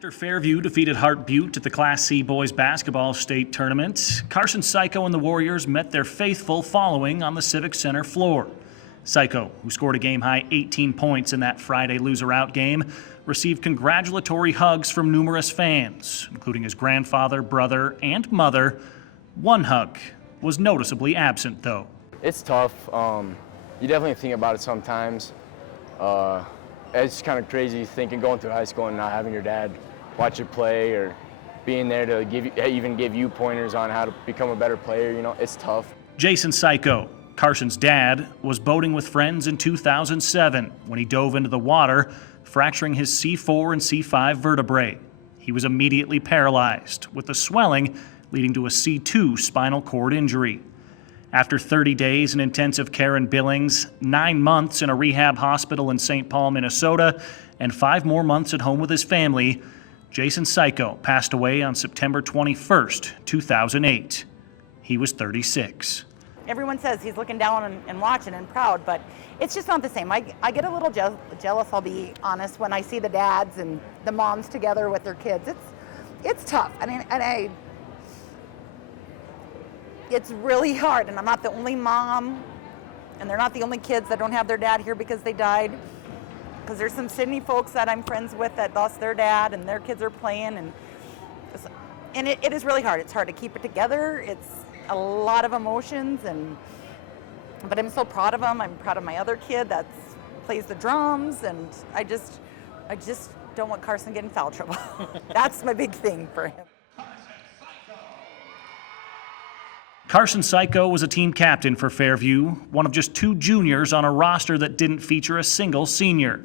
After Fairview defeated Hart Butte at the Class C boys basketball state tournament, Carson Cayko and the Warriors met their faithful following on the Civic Center floor. Cayko, who scored a game-high 18 points in that Friday loser-out game, received congratulatory hugs from numerous fans, including his grandfather, brother, and mother. One hug was noticeably absent, though. It's tough. You definitely think about it sometimes. It's kind of crazy thinking going through high school and not having your dad watch you play or being there to even give you pointers on how to become a better player. You know, it's tough. Jason Cayko, Carson's dad, was boating with friends in 2007 when he dove into the water, fracturing his C4 and C5 vertebrae. He was immediately paralyzed, with the swelling leading to a C2 spinal cord injury. After 30 days in intensive care in Billings, 9 months in a rehab hospital in St. Paul, Minnesota, and 5 more months at home with his family, Jason Cayko passed away on September 21st, 2008. He was 36. Everyone says he's looking down and watching and proud, but it's just not the same. I get a little jealous, I'll be honest, when I see the dads and the moms together with their kids. It's tough. It's really hard, and I'm not the only mom, and they're not the only kids that don't have their dad here because they died. Because there's some Sydney folks that I'm friends with that lost their dad, and their kids are playing, and it is really hard. It's hard to keep it together. It's a lot of emotions, but I'm so proud of him. I'm proud of my other kid that plays the drums, and I just don't want Carson getting foul trouble. That's my big thing for him. Carson Cayko was a team captain for Fairview, one of just 2 juniors on a roster that didn't feature a single senior.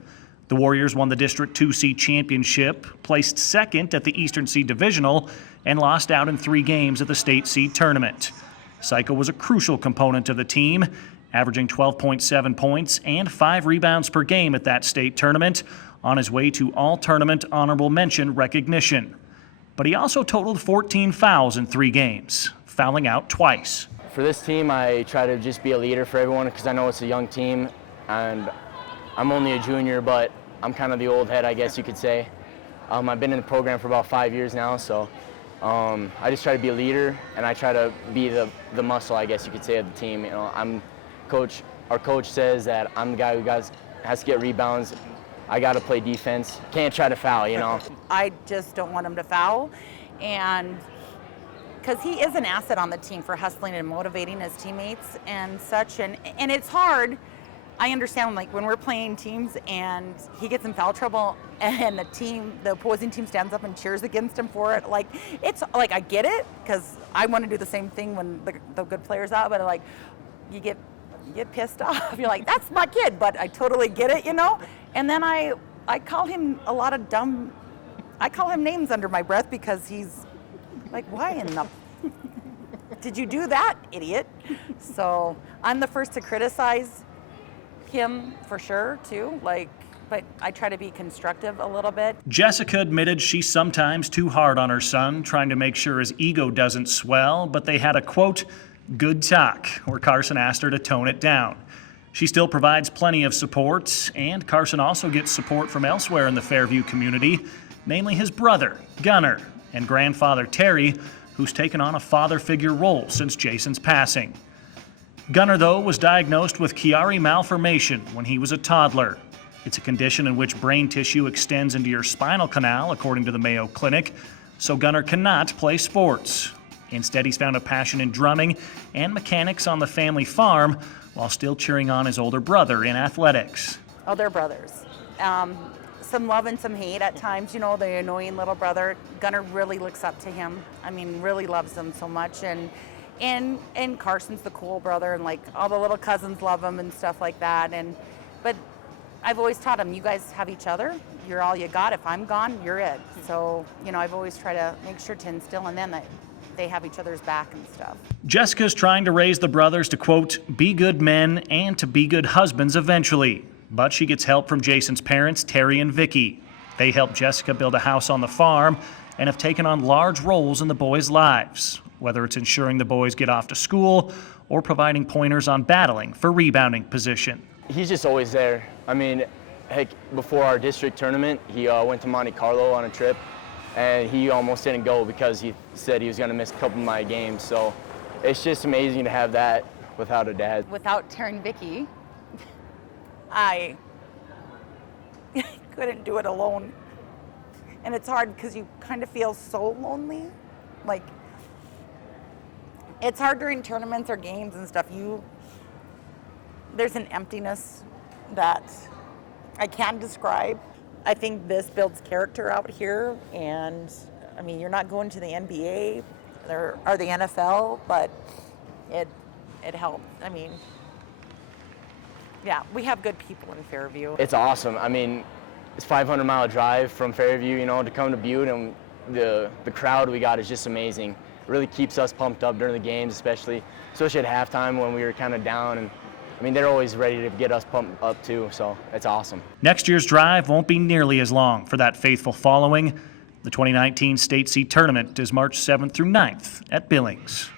The Warriors won the District 2C championship, placed second at the Eastern C Divisional, and lost out in 3 games at the State C tournament. Cayko was a crucial component of the team, averaging 12.7 points and 5 rebounds per game at that state tournament, on his way to all-tournament honorable mention recognition. But he also totaled 14 fouls in 3 games, fouling out twice. For this team, I try to just be a leader for everyone because I know it's a young team, and I'm only a junior, but I'm kind of the old head, I guess you could say. I've been in the program for about 5 years now, so I just try to be a leader, and I try to be the muscle, I guess you could say, of the team. You know, our coach says that I'm the guy who has to get rebounds. I got to play defense. Can't try to foul, you know. I just don't want him to foul, and because he is an asset on the team for hustling and motivating his teammates and such, and it's hard. I understand, like, when we're playing teams and he gets in foul trouble and the opposing team stands up and cheers against him for it. Like, it's like, I get it, because I want to do the same thing when the good player's out, but like, you get pissed off. You're like, that's my kid, but I totally get it, you know? And then I call him a lot of I call him names under my breath because he's like, why in the did you do that, idiot? So I'm the first to criticize him for sure too, but I try to be constructive a little bit. Jessica admitted she's sometimes too hard on her son, trying to make sure his ego doesn't swell, but they had a, quote, good talk, where Carson asked her to tone it down. She still provides plenty of support, and Carson also gets support from elsewhere in the Fairview community, namely his brother, Gunnar, and grandfather Terry, who's taken on a father figure role since Jason's passing. Gunnar, though, was diagnosed with Chiari malformation when he was a toddler. It's a condition in which brain tissue extends into your spinal canal, according to the Mayo Clinic, so Gunnar cannot play sports. Instead, he's found a passion in drumming and mechanics on the family farm, while still cheering on his older brother in athletics. Oh, they're brothers. Some love and some hate at times, you know, the annoying little brother. Gunnar really looks up to him. I mean, really loves him so much. And Carson's the cool brother, and like all the little cousins love him and stuff like that. But I've always taught him, you guys have each other. You're all you got. If I'm gone, you're it. So, you know, I've always tried to make sure to instill in them that they have each other's back and stuff. Jessica's trying to raise the brothers to, quote, be good men and to be good husbands eventually. But she gets help from Jason's parents, Terry and Vicky. They help Jessica build a house on the farm and have taken on large roles in the boys' lives, whether it's ensuring the boys get off to school or providing pointers on battling for rebounding position. He's just always there. I mean, heck, before our district tournament, he went to Monte Carlo on a trip, and he almost didn't go because he said he was going to miss a couple of my games. So it's just amazing to have that without a dad. Without Taryn Vicky, I couldn't do it alone. And it's hard because you kind of feel so lonely. Like, it's hard during tournaments or games and stuff. There's an emptiness that I can't describe. I think this builds character out here, and I mean, you're not going to the NBA or the NFL, but it helps. I mean, yeah, we have good people in Fairview. It's awesome. I mean, it's a 500-mile drive from Fairview, you know, to come to Butte, and the crowd we got is just amazing. It really keeps us pumped up during the games, especially at halftime when we were kind of down. And I mean, they're always ready to get us pumped up too, so it's awesome. Next year's drive won't be nearly as long for that faithful following. The 2019 State Seat Tournament is March 7th through 9th at Billings.